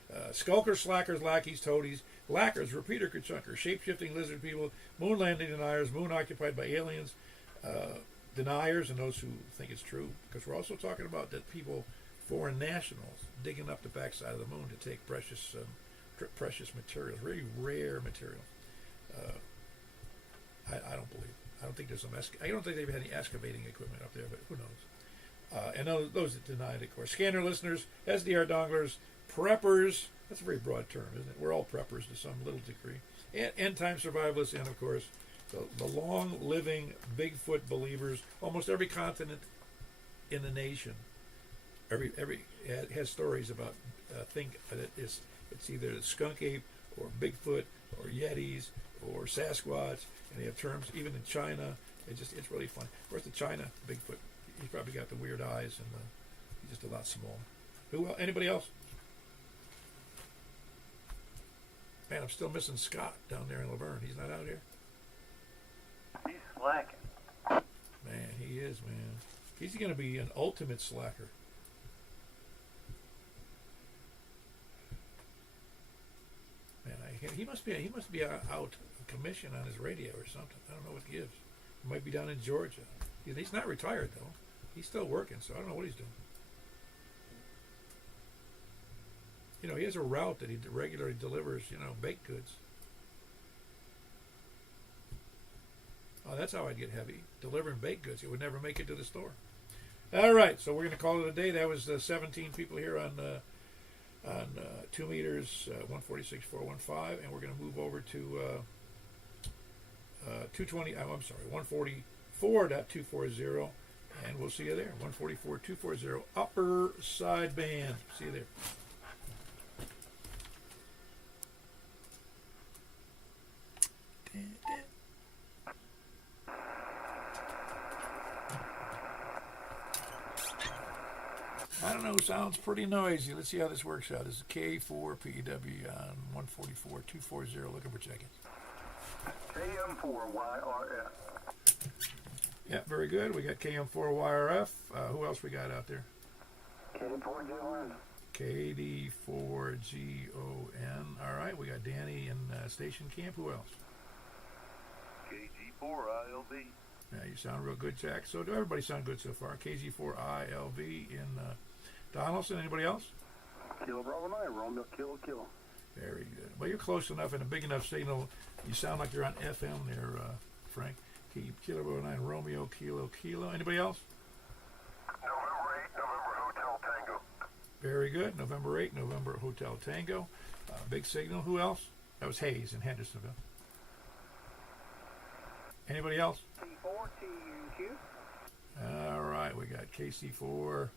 it. Skulkers, slackers, lackeys, toadies, lackers, repeater chunkers, shape-shifting lizard people, moon landing deniers, moon occupied by aliens, deniers, and those who think it's true. Because we're also talking about that people, foreign nationals, digging up the backside of the moon to take precious materials, very rare materials. I don't believe it. I don't think there's I don't think they've had any excavating equipment up there, but who knows? And those that deny it, of course. Scanner listeners, SDR donglers, preppers. That's a very broad term, isn't it? We're all preppers to some little degree. And end-time survivalists, and, of course, the long-living Bigfoot believers. Almost every continent in the nation has stories about think that it's either the skunk ape or Bigfoot or Yetis or Sasquatch. And they have terms, even in China, It's really fun. Of course, the China Bigfoot, he's probably got the weird eyes, and he's just a lot smaller. Anybody else? Man, I'm still missing Scott down there in Laverne. He's not out here. He's slacking. Man, he is, man. He's going to be an ultimate slacker. Man, he must be out of commission on his radio or something. I don't know what gives. He might be down in Georgia. He's not retired though. He's still working, so I don't know what he's doing. You know, he has a route that he regularly delivers, baked goods. Oh, that's how I'd get heavy. Delivering baked goods. It would never make it to the store. All right, so we're going to call it a day. That was 17 people here on 2 meters, 146.415, and we're going to move over to 220. I'm sorry, 144.240, and we'll see you there. 144.240 upper side band. See you there. I don't know, sounds pretty noisy. Let's see how this works out. This is K4PW on 144.240, looking for check-ins. KM4YRF. Yeah, very good. We got KM4YRF. Who else we got out there? KD4GON. KD4GON. All right, we got Danny in Station Camp. Who else? KG4ILB. Yeah, you sound real good, Jack. So do everybody sound good so far? KG4ILB in Donaldson. Anybody else? Kilo Bravo 9, Romeo Kilo. Very good. Well, you're close enough and a big enough signal. You sound like you're on FM there, Frank. Kilo Bravo 9, Romeo Kilo. Anybody else? November 8, November Hotel Tango. Very good. November 8, November Hotel Tango. Big signal. Who else? That was Hayes in Hendersonville. Anybody else? T4 TNQ. All right, we got KC4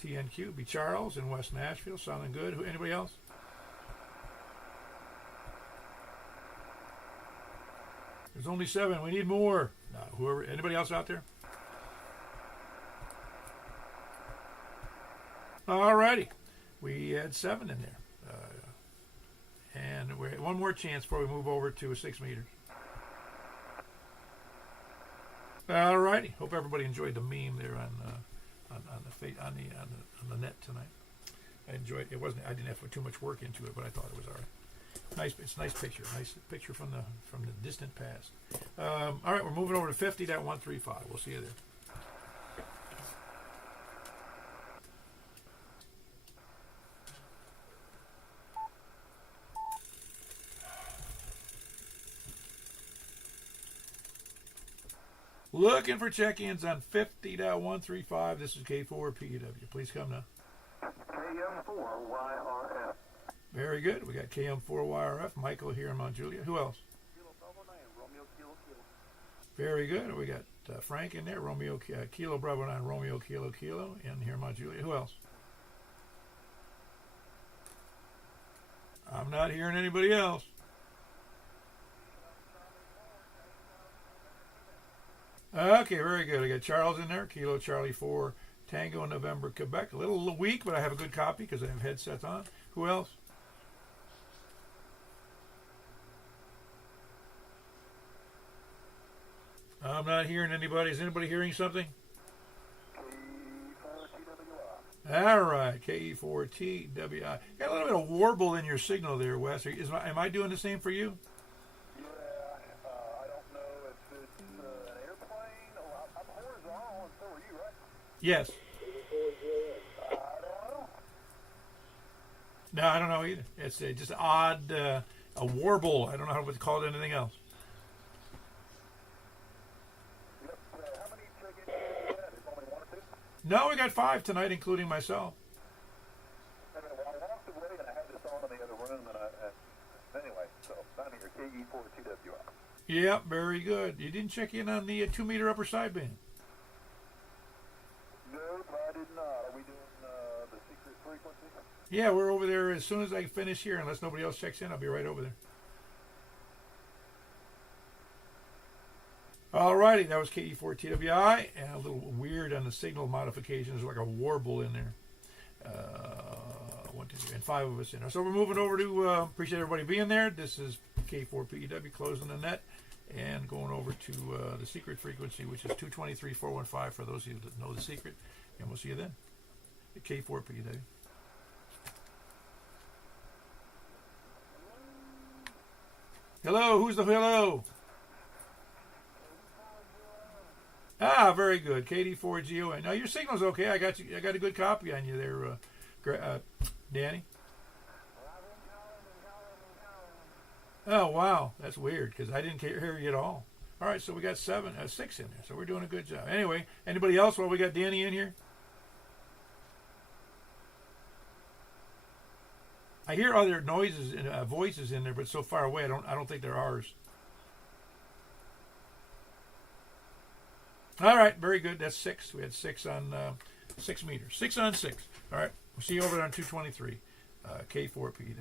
TNQ. Be Charles in West Nashville. Sounding good. Anybody else? There's only 7. We need more. Anybody else out there? All righty. We had 7 in there. And we one more chance before we move over to a 6 meter. All righty. Hope everybody enjoyed the meme there on the net tonight. I enjoyed it. I didn't have to put too much work into it, but I thought it was all right. Nice. It's a nice picture. Nice picture from the distant past. All right, we're moving over to 50.135. We'll see you there. Looking for check-ins on 50.135. This is K4PW. Please come now. KM4YRF. Very good. We got KM4YRF. Michael here in Mount Juliet. Who else? Kilo Bravo 9, Romeo Kilo. Very good. We got Frank in there. Romeo Kilo Bravo 9, Romeo Kilo in here in Mount Juliet. Who else? I'm not hearing anybody else. Okay, very good. I got Charles in there. Kilo Charlie 4 Tango November Quebec. A little weak, but I have a good copy because I have headsets on. Who else? I'm not hearing anybody. Is anybody hearing something? All right, KE4TWI. Got a little bit of warble in your signal there, Wes. Am I doing the same for you? Yeah, I don't know if it's an airplane. I'm horizontal, and so are you, right? Yes. I don't know. No, I don't know either. It's just odd, a warble. I don't know how to call it anything else. Yep. How many check-ins do you have? There's only 1 or 2? No, we got 5 tonight, including myself. I walked away and I had this on in the other room, and anyway, so down here, KE4TWI. Yeah, very good. You didn't check in on the 2 meter upper sideband. Nope, I did not. Are we doing the secret frequency? Yeah, we're over there as soon as I finish here. Unless nobody else checks in, I'll be right over there. Alrighty, that was KE4TWI, and a little weird on the signal modifications, like a warble in there. 1, 2, 3, and 5 of us in there. So we're moving over to, appreciate everybody being there. This is K4PEW closing the net and going over to the secret frequency, which is 223.415 for those of you that know the secret. And we'll see you then at K4PEW. Hello, who's the hello? Ah, very good. KD4GON. Now your signal's okay. I got you. I got a good copy on you there, Danny. Oh wow, that's weird because I didn't hear you at all. All right, so we got 6 in there, so we're doing a good job. Anyway, anybody else while we got Danny in here? I hear other noises and voices in there, but so far away, I don't think they're ours. All right, very good. That's 6. We had 6 on 6 meters. 6 on 6. All right, we'll see you over there on 223, K4PW.